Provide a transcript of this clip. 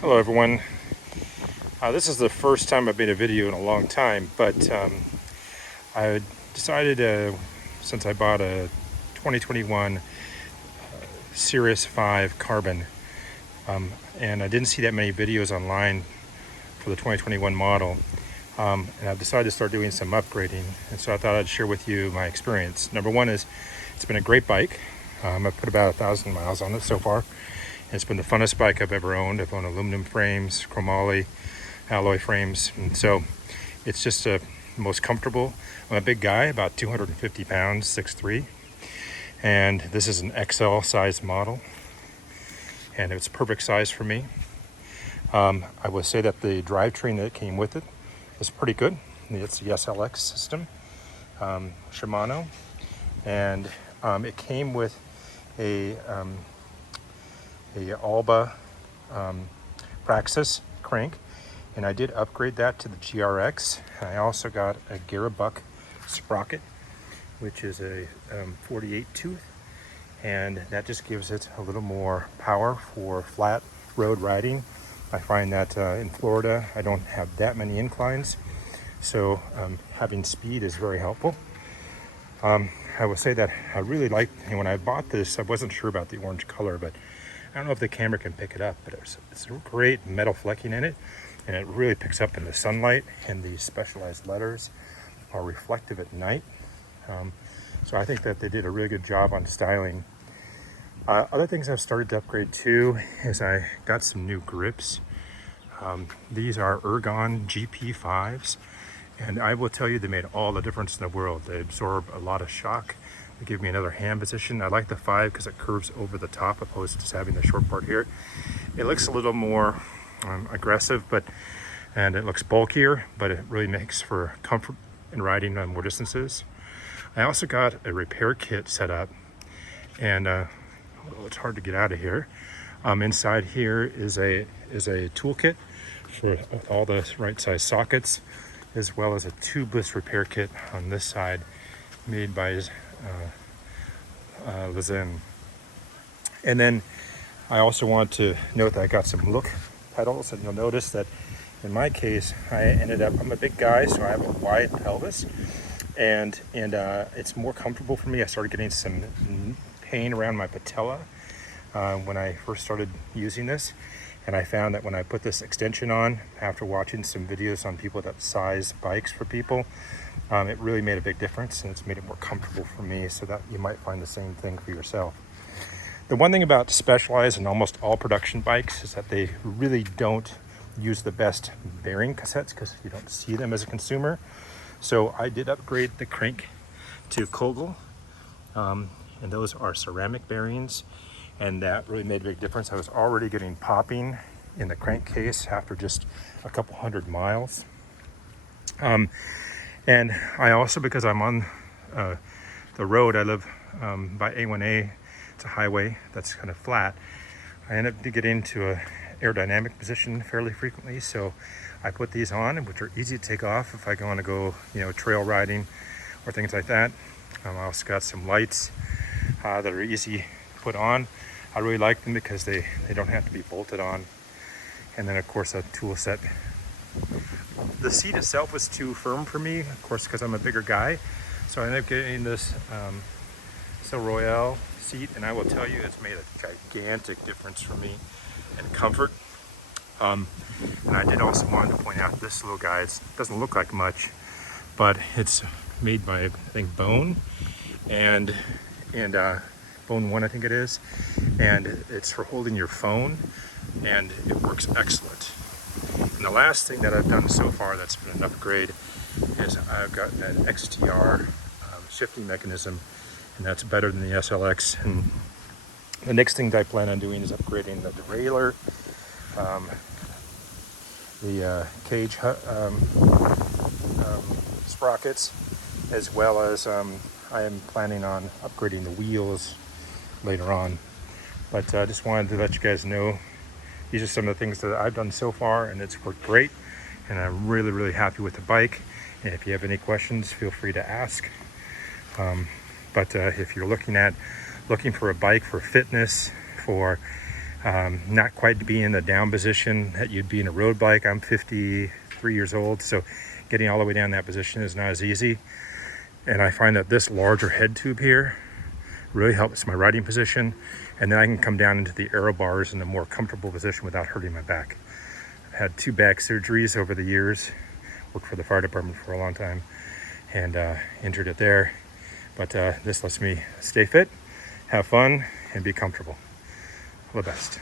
Hello everyone. This is the first time I've made a video in a long time, but I decided since I bought a 2021 Sirrus 5 Carbon, and I didn't see that many videos online for the 2021 model, and I've decided to start doing some upgrading, and so I thought I'd share with you my experience. Number one is it's been a great bike. I've put about 1,000 miles on it so far. It's been the funnest bike I've ever owned. I've owned aluminum frames, chromoly, alloy frames, and so it's just the most comfortable. I'm a big guy, about 250 pounds, 6'3", and this is an XL size model, and it's perfect size for me. I would say that the drivetrain that came with it is pretty good. It's the SLX system, Shimano, and it came with a Alba Praxis crank, and I did upgrade that to the GRX. I also got a Garabuck sprocket, which is a 48 tooth, and that just gives it a little more power for flat road riding. I find that in Florida I don't have that many inclines, so having speed is very helpful. I would say that I really liked, and when I bought this I wasn't sure about the orange color, but I don't know if the camera can pick it up, but it's great metal flecking in it, and it really picks up in the sunlight, and the specialized letters are reflective at night. So I think that they did a really good job on styling. Other things I've started to upgrade too is I got some new grips. These are Ergon GP5s, and I will tell you they made all the difference in the world. They absorb a lot of shock. They give me another hand position. I like the 5 because it curves over the top opposed to just having the short part here. It looks a little more aggressive, and it looks bulkier, but it really makes for comfort in riding on more distances. I also got a repair kit set up, and it's hard to get out of here. Inside here is a toolkit for all the right size sockets, as well as a tubeless repair kit on this side made by Lizen. And then I also want to note that I got some look pedals, and you'll notice that in my case I'm a big guy, so I have a wide pelvis, and it's more comfortable for me. I started getting some pain around my patella when I first started using this, and I found that when I put this extension on, after watching some videos on people that size bikes for people, it really made a big difference, and it's made it more comfortable for me, so that you might find the same thing for yourself. The one thing about Specialized and almost all production bikes is that they really don't use the best bearing cassettes because you don't see them as a consumer. So I did upgrade the crank to Kogel, and those are ceramic bearings, and that really made a big difference. I was already getting popping in the crankcase after just a couple hundred miles. And I also, because I'm on the road, I live by A1A, it's a highway that's kind of flat, I end up getting into a aerodynamic position fairly frequently, so I put these on, which are easy to take off if I want to go, trail riding or things like that. I also got some lights that are easy to put on. I really like them because they don't have to be bolted on. And then of course a tool set. The seat itself was too firm for me, of course, because I'm a bigger guy, so I ended up getting this Royale seat, and I will tell you it's made a gigantic difference for me in comfort. And I did also want to point out this little guy. It doesn't look like much, but it's made by, I think, Bone and Bone 1, I think it is, and it's for holding your phone, and it works excellent. And the last thing that I've done so far that's been an upgrade is I've got an XTR shifting mechanism, and that's better than the SLX. And the next thing that I plan on doing is upgrading the derailleur, the cage sprockets, as well as I am planning on upgrading the wheels later on. But I just wanted to let you guys know these are some of the things that I've done so far, and it's worked great, and I'm really, really happy with the bike. And if you have any questions, feel free to ask. But if you're looking for a bike for fitness, for Not quite to be in the down position that you'd be in a road bike. I'm 53 years old, so getting all the way down that position is not as easy. And I find that this larger head tube here really helps my riding position, and then I can come down into the aero bars in a more comfortable position without hurting my back. I've had 2 back surgeries over the years, worked for the fire department for a long time, and injured it there. But this lets me stay fit, have fun, and be comfortable. All the best.